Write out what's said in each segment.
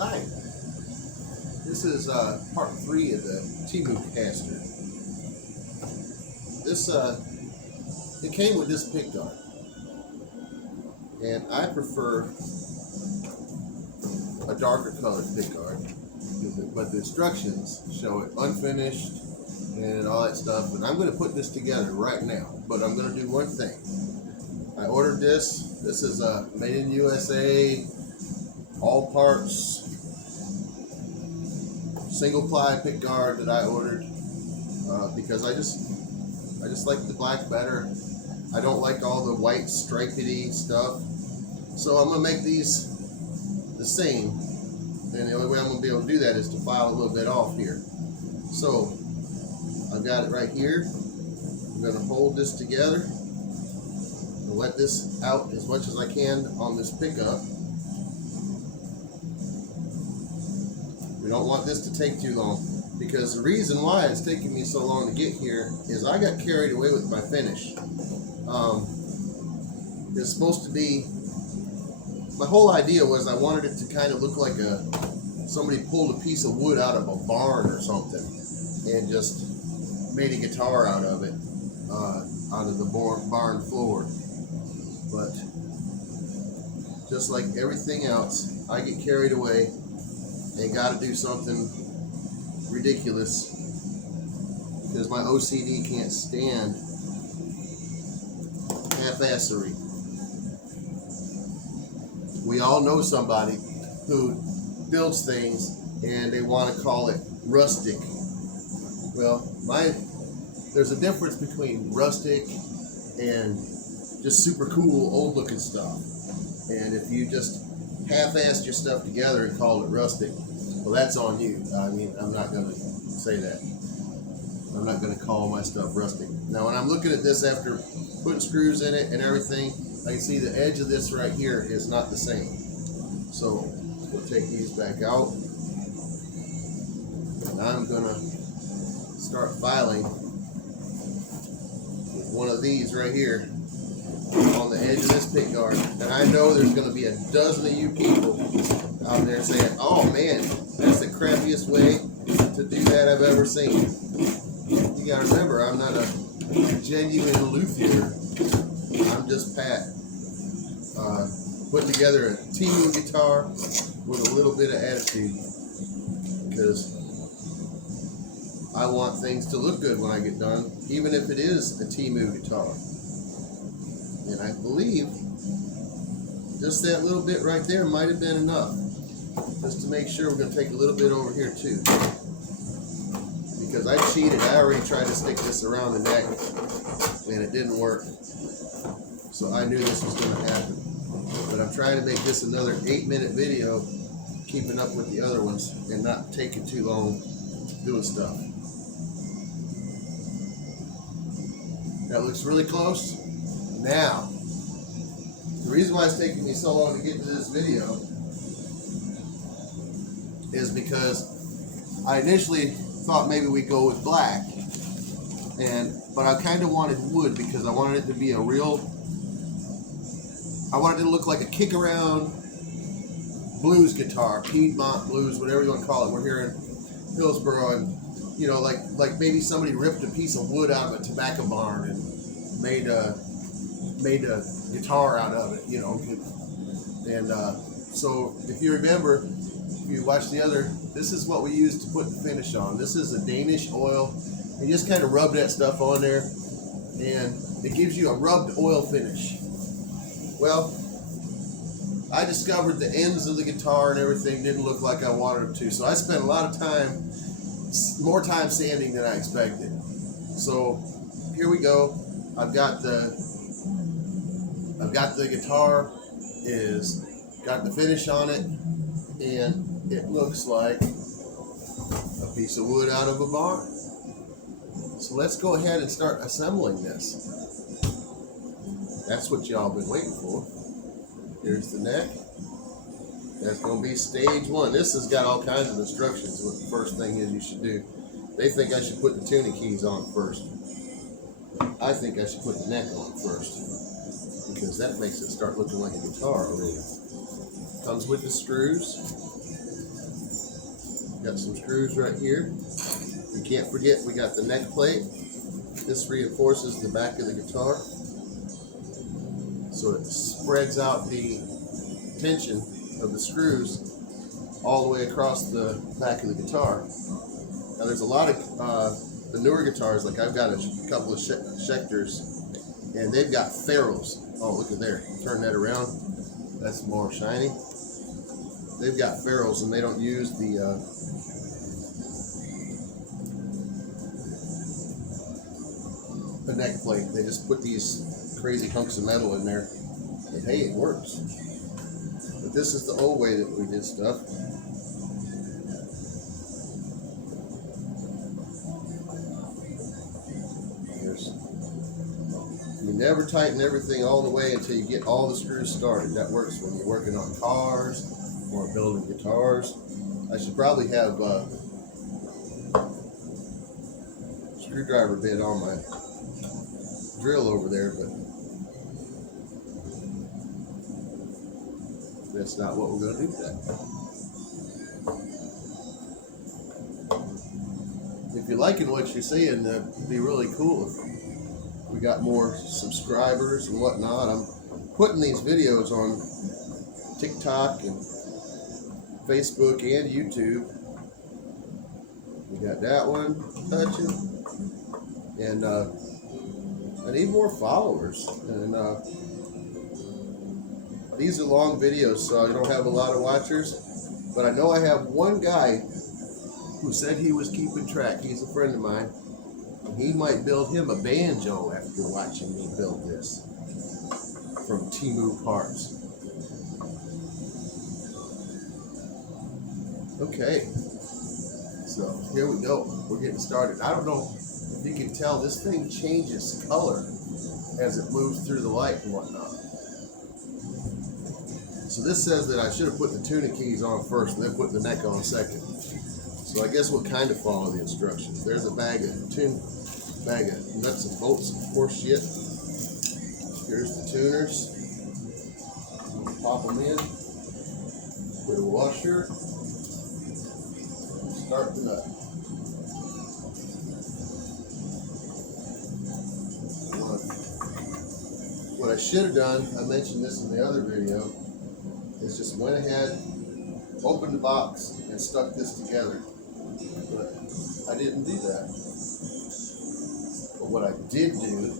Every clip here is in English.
Hi, this is part 3 of the Temu caster. It came with this pickguard, and I prefer a darker colored pickguard, but the instructions show it unfinished and all that stuff, and I'm going to put this together right now, but I'm going to do one thing. I ordered this. This is a made in USA, all parts, single ply pickguard that I ordered because I just like the black better. I don't like all the white stripedy stuff, so I'm gonna make these the same, and the only way I'm gonna be able to do that is to file a little bit off here. So I've got it right here. I'm gonna hold this together and let this out as much as I can on this pickup. We don't want this to take too long, because the reason why it's taking me so long to get here is I got carried away with my finish. It's supposed to be, my whole idea was I wanted it to kind of look like somebody pulled a piece of wood out of a barn or something and just made a guitar out of it, out of the barn floor. But just like everything else, I get carried away and got to do something ridiculous because my OCD can't stand half-assery. We all know somebody who builds things and they want to call it rustic. Well, there's a difference between rustic and just super cool old looking stuff. And if you just half-assed your stuff together and called it rustic, well, that's on you. I mean, I'm not going to say that. I'm not going to call my stuff rustic. Now, when I'm looking at this after putting screws in it and everything, I can see the edge of this right here is not the same. So we'll take these back out. And I'm going to start filing with one of these right here on the edge of this pickguard. And I know there's going to be a dozen of you people out there saying, oh man, that's the crappiest way to do that I've ever seen. You gotta remember, I'm not a genuine luthier. I'm just Pat, putting together a Temu guitar with a little bit of attitude, because I want things to look good when I get done, even if it is a Temu guitar. And I believe just that little bit right there might have been enough. Just to make sure, we're going to take a little bit over here too. Because I cheated. I already tried to stick this around the neck and it didn't work. So I knew this was going to happen. But I'm trying to make this another 8-minute video, keeping up with the other ones and not taking too long doing stuff. That looks really close. Now, the reason why it's taking me so long to get to this video is because I initially thought maybe we'd go with black, but I kind of wanted wood because I wanted it to be I wanted it to look like a kick around blues guitar, Piedmont blues, whatever you want to call it. We're here in Hillsboro, and you know, like maybe somebody ripped a piece of wood out of a tobacco barn and made a guitar out of it, you know. And so if you remember, if you watch the other, this is what we use to put the finish on. This is a Danish oil. And you just kind of rub that stuff on there, and it gives you a rubbed oil finish. Well, I discovered the ends of the guitar and everything didn't look like I wanted them to, so I spent a lot of time, more time sanding than I expected. So here we go. I've got the guitar got the finish on it, and it looks like a piece of wood out of a barn. So let's go ahead and start assembling this. That's what y'all been waiting for. Here's the neck. That's going to be stage 1. This has got all kinds of instructions. What the first thing is you should do. They think I should put the tuning keys on first. I think I should put the neck on first, because that makes it start looking like a guitar already. Comes with the screws. Got some screws right here. You can't forget we got the neck plate. This reinforces the back of the guitar, so it spreads out the tension of the screws all the way across the back of the guitar. Now there's a lot of the newer guitars, like I've got a couple of Schecters, and they've got ferrules. Oh, look at there. Turn that around. That's more shiny. They've got ferrules, and they don't use the neck plate. They just put these crazy hunks of metal in there, and hey, it works. But this is the old way that we did stuff. You never tighten everything all the way until you get all the screws started. That works when you're working on cars or building guitars. I should probably have a screwdriver bit on my drill over there, but that's not what we're going to do today. If you're liking what you're seeing, it'd be really cool if we got more subscribers and whatnot. I'm putting these videos on TikTok and Facebook and YouTube. We got that one touching, and I need more followers. And these are long videos, so I don't have a lot of watchers, but I know I have one guy who said he was keeping track. He's a friend of mine. He might build him a banjo after watching me build this from Temu parts. Okay, so here we go. We're getting started. I don't know if you can tell, this thing changes color as it moves through the light and whatnot. So this says that I should have put the tuning keys on first and then put the neck on second. So I guess we'll kind of follow the instructions. There's a bag of nuts and bolts and horse shit. Here's the tuners. Pop them in. Put a washer. And start the nut. What I should have done, I mentioned this in the other video, is just went ahead, opened the box, and stuck this together. But I didn't do that. But what I did do,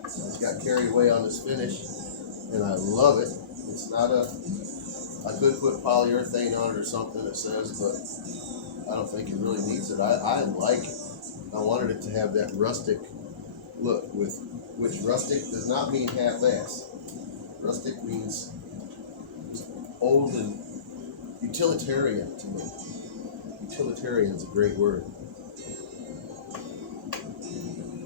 I just got carried away on this finish, and I love it. It's not I could put polyurethane on it or something, it says, but I don't think it really needs it. I like it. I wanted it to have that rustic look, which rustic does not mean half-ass. Rustic means old and utilitarian to me. Utilitarian is a great word.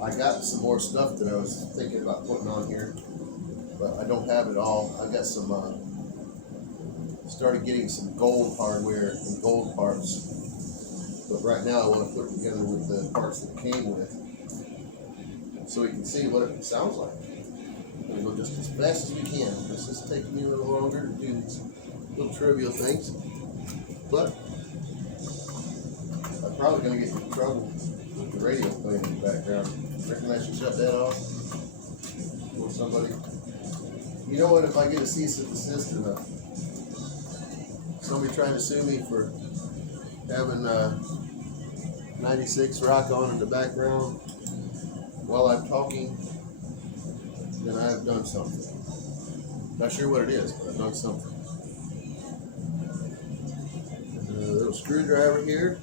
I got some more stuff that I was thinking about putting on here, but I don't have it all. I got some, started getting some gold hardware and gold parts, but right now I want to put it together with the parts that it came with, so we can see what it sounds like. We'll go just as fast as we can. This is taking me a little longer to do these little trivial things, but I'm probably going to get in trouble with the radio playing in the background. Reckon I should shut that off? Or somebody. You know what? If I get a cease and desist and somebody trying to sue me for having 96 rock on in the background while I'm talking, then I have done something. Not sure what it is, but I've done something. A little screwdriver here.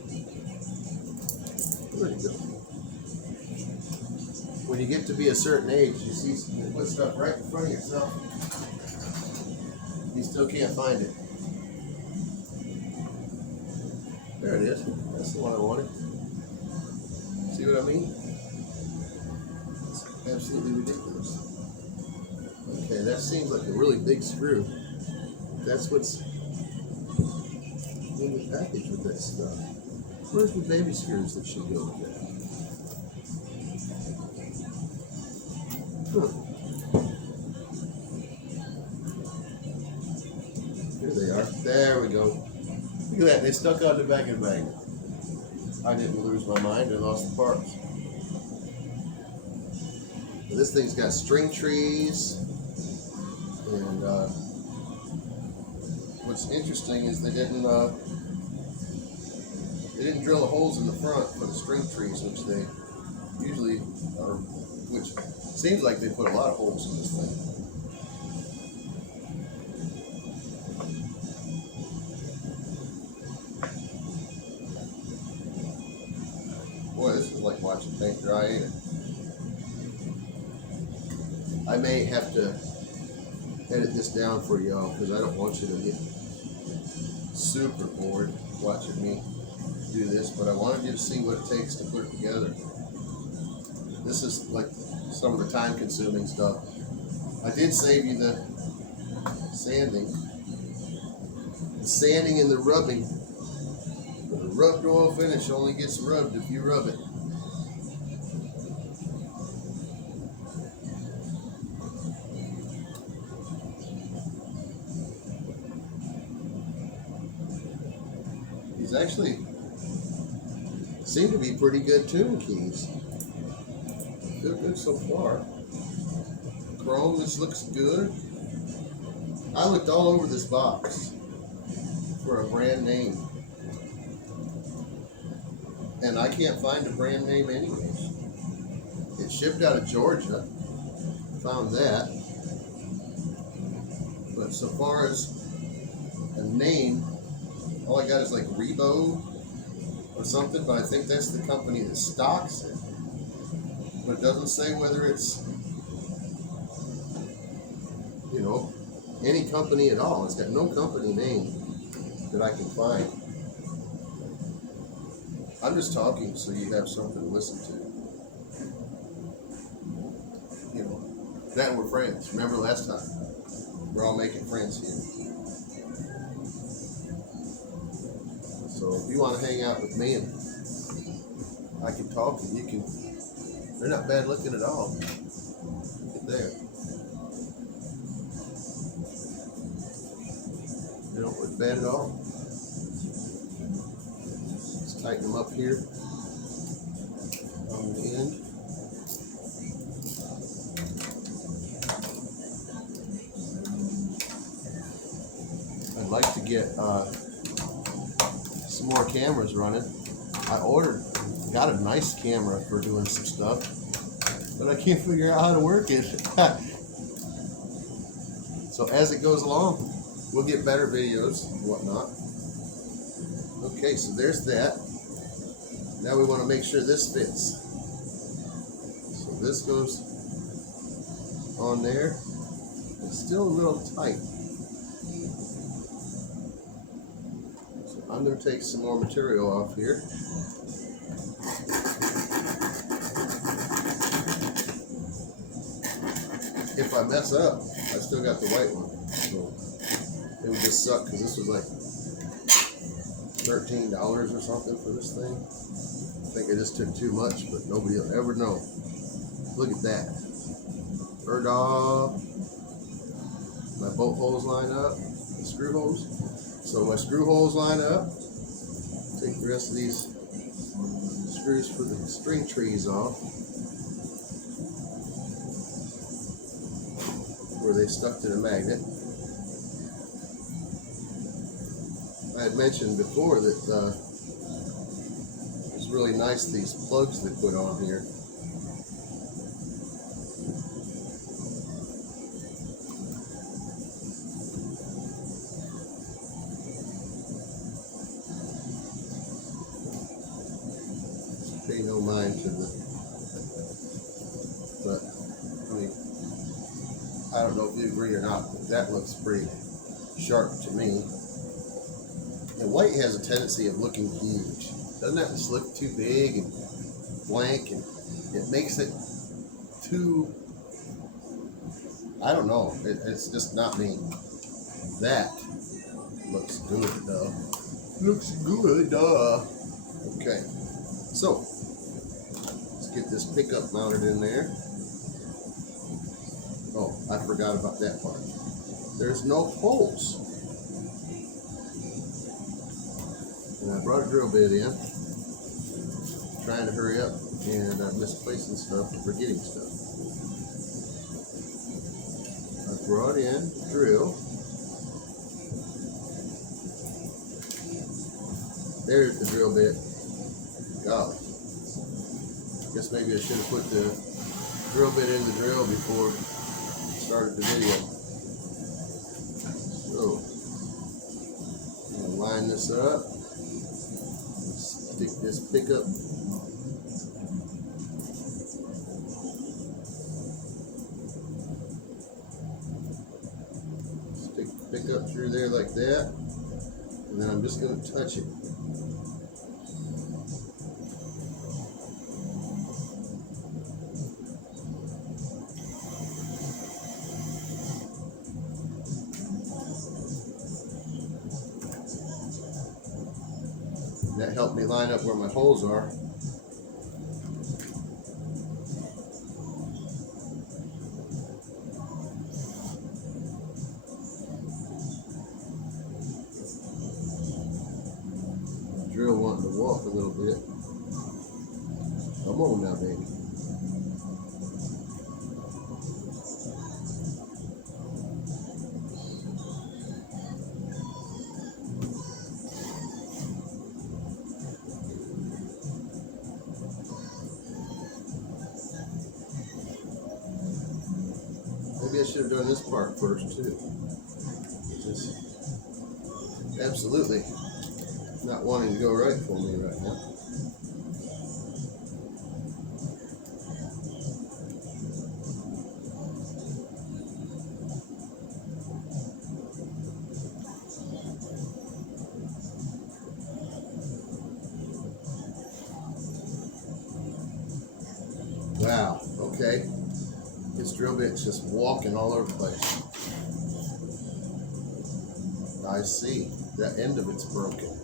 Where'd it go? When you get to be a certain age, you see, you put stuff right in front of yourself. You still can't find it. There it is. That's the one I wanted. See what I mean? It's absolutely ridiculous. Okay, that seems like a really big screw. That's what's in the package with that stuff. Where's the baby screws that should go with that? Huh. Here they are. There we go. We Look at that, they stuck on the back of the magnet. I didn't lose my mind, I lost the parts. This thing's got string trees, and what's interesting is they didn't drill the holes in the front for the string trees, which they usually are, which seems like they put a lot of holes in this thing. Boy, this is like watching paint dry, ain't it? I may have to edit this down for y'all because I don't want you to get super bored watching me do this, but I wanted you to see what it takes to put it together. This is like some of the time-consuming stuff. I did save you the sanding. The sanding and the rubbing. But the rubbed oil finish only gets rubbed if you rub it. These actually seem to be pretty good tune keys. They're good so far. Chrome, this looks good. I looked all over this box for a brand name, and I can't find a brand name anyways. It shipped out of Georgia, found that, but so far as a name, all I got is like Rebo or something, but I think that's the company that stocks it. But it doesn't say whether it's, you know, any company at all. It's got no company name that I can find. I'm just talking so you have something to listen to. You know, that we're friends. Remember last time? We're all making friends here. So if you want to hang out with me and I can talk and you can, they're not bad looking at all. Look at there. They don't look bad at all. Let's tighten them up here on the end. I'd like to get some more cameras running. I got a nice camera for doing some stuff, but I can't figure out how to work it. So as it goes along, we'll get better videos and whatnot. Okay, so there's that. Now we want to make sure this fits. So this goes on there. It's still a little tight. So I'm going to take some more material off here. If I mess up, I still got the white one. So it would just suck because this was like $13 or something for this thing. I think I just took too much, but nobody will ever know. Look at that. Bird off. My bolt holes line up. The screw holes. So my screw holes line up. Take the rest of these screws for the string trees off, where they stuck to the magnet. I had mentioned before that it's really nice, these plugs they put on here. Pay no mind to the, but I mean, I don't know if you agree or not, but that looks pretty sharp to me. And white has a tendency of looking huge. Doesn't that just look too big and blank, and it makes it too, I don't know, it's just not me. That looks good though. Looks good, Okay, so let's get this pickup mounted in there. Oh, I forgot about that part. There's no holes. And I brought a drill bit in, trying to hurry up, and I'm misplacing stuff and forgetting stuff. I brought in the drill. There's the drill bit. Golly. Guess maybe I should have put the drill bit in the drill before I started the video. So, I'm going to line this up. Stick this pickup. Stick the pickup through there like that. And then I'm just going to touch it. That helped me line up where my holes are. Drill wanting to walk a little bit. Come on now, baby. Maybe I should have done this part first too. Just absolutely not wanting to go right for me right now. Wow, okay. This drill bit's just walking all over the place. I see. That end of it's broken.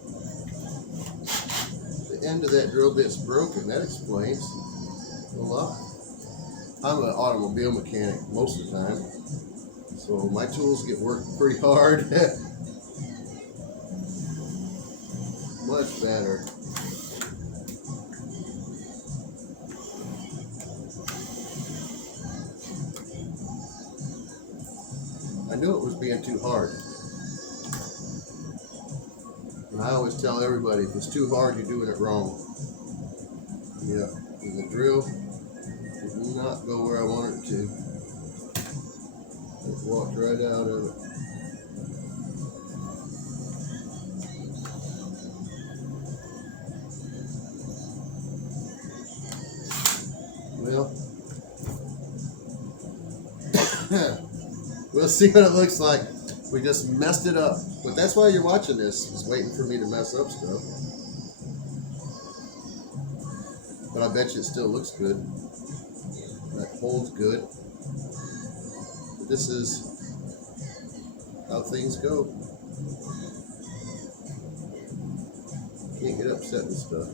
The end of that drill bit's broken. That explains a lot. I'm an automobile mechanic most of the time, so my tools get worked pretty hard. Much better. I knew it was being too hard. And I always tell everybody, if it's too hard, you're doing it wrong. Yeah, the drill did not go where I wanted it to. It walked right out of it. Well, we'll see what it looks like. We just messed it up. But that's why you're watching this, is waiting for me to mess up stuff. But I bet you it still looks good. That holds good. But this is how things go. Can't get upset with stuff.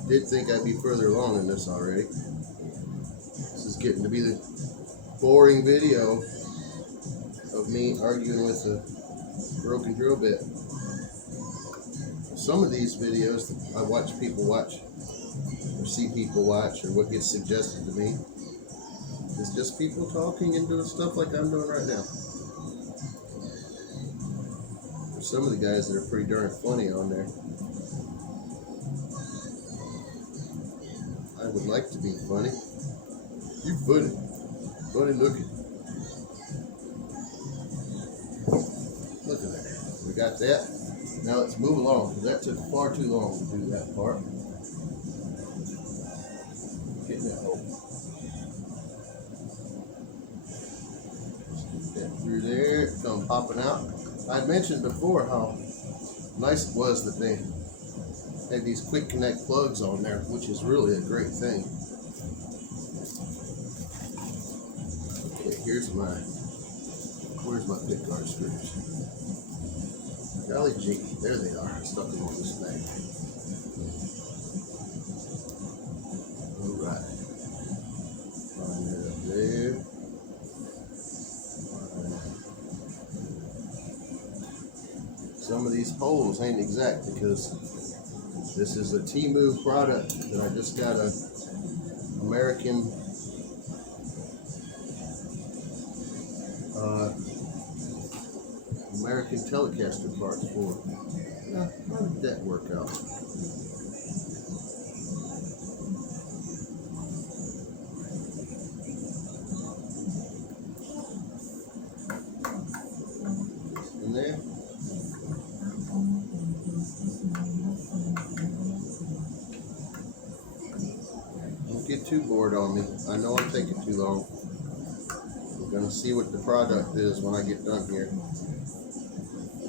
I did think I'd be further along in this already. This is getting to be the boring video of me arguing with a broken drill bit. Some of these videos that I watch people watch, or see people watch, or what gets suggested to me, is just people talking and doing stuff like I'm doing right now. There's some of the guys that are pretty darn funny on there. I would like to be funny. You funny. Funny looking. Look at that. We got that. Now let's move along, because that took far too long to do that part. Getting that hole. Just get that through there. It's come popping out. I had mentioned before how nice it was that they had these quick connect plugs on there, which is really a great thing. Okay, where's my pick guard screws? Golly gee, there they are. I stuck them on this thing. Alright. Find that up there. holes ain't exact because this is a Temu product that I just got a American Telecaster parts for. Yeah, how did that work out? In there. Don't get too bored on me. I know I'm taking too long. We're going to see what the product is when I get done here.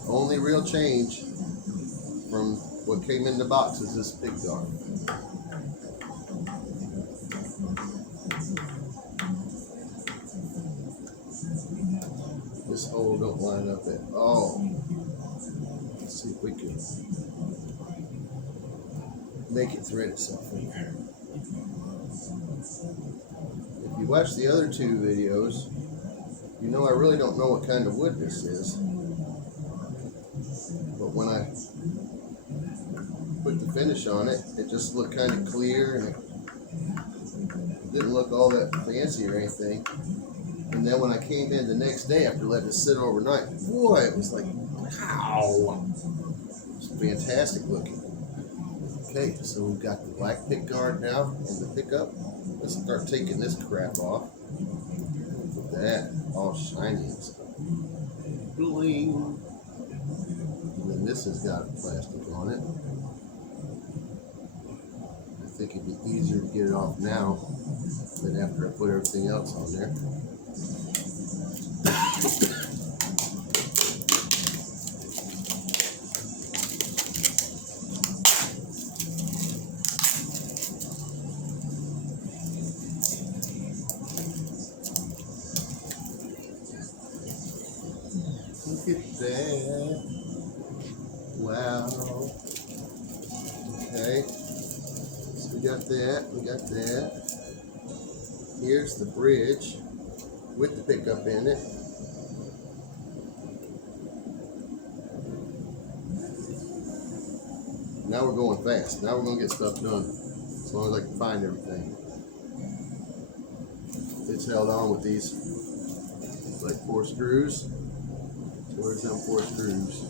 Only real change from what came in the box is this big dog. This hole don't line up at all. Let's see if we can make it thread itself in there. If you watch the other two videos, you know I really don't know what kind of wood this is. But when I put the finish on it, it just looked kind of clear and it didn't look all that fancy or anything. And then when I came in the next day after letting it sit overnight, boy, it was like, wow. It's fantastic looking. Okay, so we've got the black pick guard now and the pickup. Let's start taking this crap off. Look at that, all shiny and stuff. Bling. And then this has got plastic on it. I think it'd be easier to get it off now than after I put everything else on there. Look at that. Wow. Okay. So we got that. Here's the bridge with the pickup in it. Now we're going fast. Now we're going to get stuff done. As long as I can find everything. It's held on with these like 4 screws. Where's them 4 screws?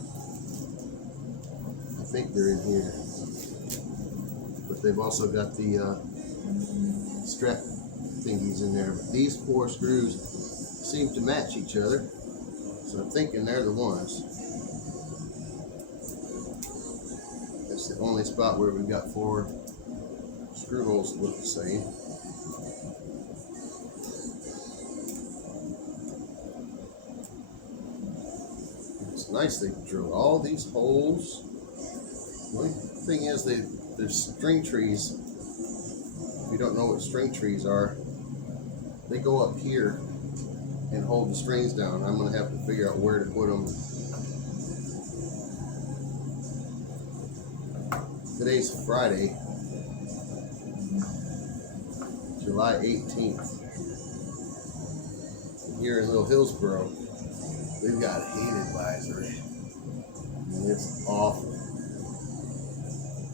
I think they're in here. But they've also got the strap thingies in there. But these 4 screws seem to match each other. So I'm thinking they're the ones. That's the only spot where we've got 4 screw holes that look the same. It's nice they drill all these holes. The only thing is there's string trees. If you don't know what string trees are, they go up here and hold the strings down. I'm going to have to figure out where to put them. Today's Friday, July 18th. Here in Little Hillsboro, we've got a heat advisory. And it's awful.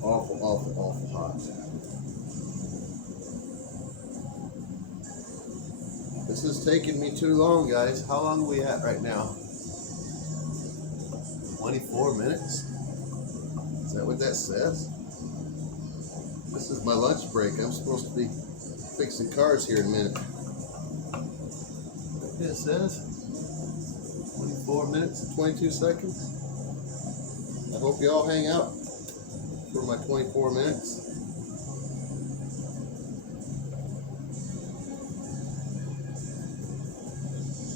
Awful, awful, awful hot. This is taking me too long, guys. How long are we at right now? 24 minutes? Is that what that says? This is my lunch break. I'm supposed to be fixing cars here in a minute. What it says? 24 minutes and 22 seconds. I hope you all hang out for my 24 minutes.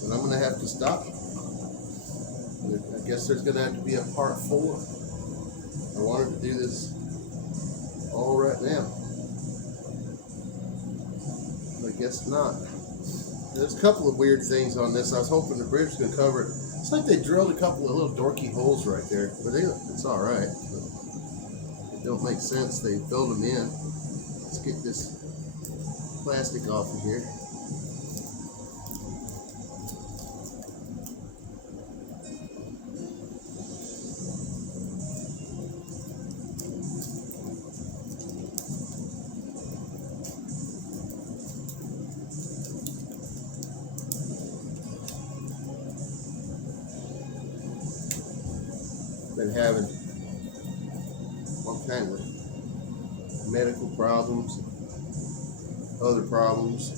But I'm going to have to stop. I guess there's going to have to be a part 4. I wanted to do this all right now. I guess not. There's a couple of weird things on this. I was hoping the bridge was going to cover it. It's like they drilled a couple of little dorky holes right there. But it's all right. It don't make sense. They filled them in. Let's get this plastic off of here. been having all kinds of medical problems, other problems,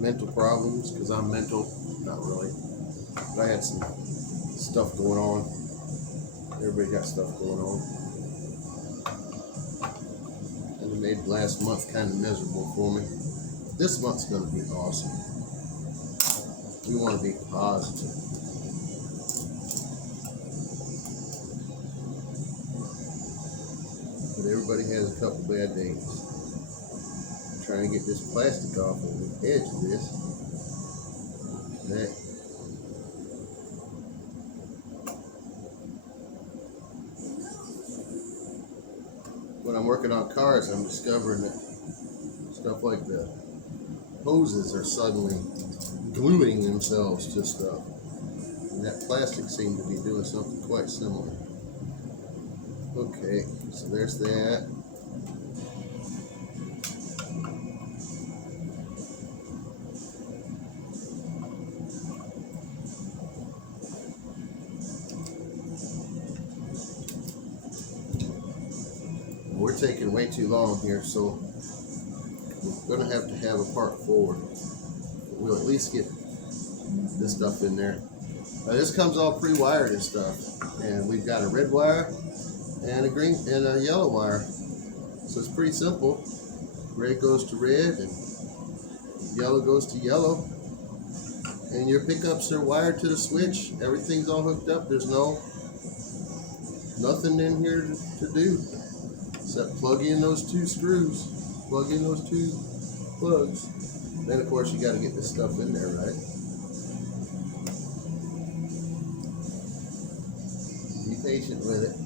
mental problems, because I'm mental, not really, but I had some stuff going on. Everybody got stuff going on. And it made last month kind of miserable for me. This month's going to be awesome. We want to be positive. But everybody has a couple bad days. I'm trying to get this plastic off of the edge of this. That. When I'm working on cars, I'm discovering that stuff like the hoses are suddenly gluing themselves to stuff. And that plastic seemed to be doing something quite similar. Okay, so there's that. We're taking way too long here, so we're going to have a part forward. We'll at least get this stuff in there. This comes all pre-wired and stuff, and we've got a red wire and a green and a yellow wire, so it's pretty simple. Red goes to red and yellow goes to yellow, and your pickups are wired to the switch. Everything's all hooked up. There's nothing in here to do except plug in those two screws, plug in those two plugs. Then of course you got to get this stuff in there, right? Be patient with it.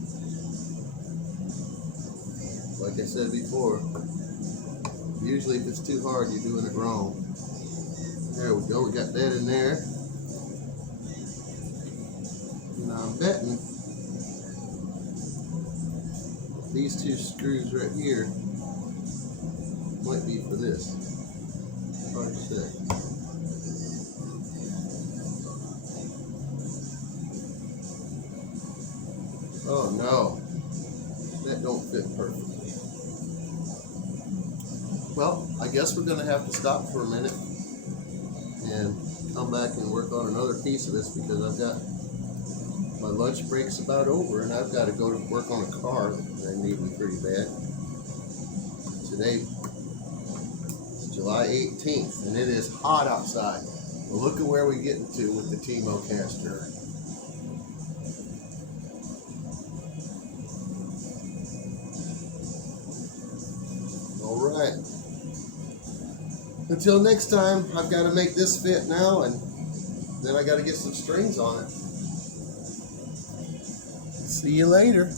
Like I said before, usually if it's too hard, you're doing it wrong. There we go, we got that in there. Now I'm betting these two screws right here might be for this. Hard to say. Oh no, that don't fit perfectly. Well, I guess we're going to have to stop for a minute and come back and work on another piece of this, because I've got my lunch break's about over and I've got to go to work on a car that I need me pretty bad. Today is July 18th and it is hot outside. Well, look at where we're getting to with the Telecaster. All right. Until next time, I've got to make this fit now, and then I got to get some strings on it. See you later.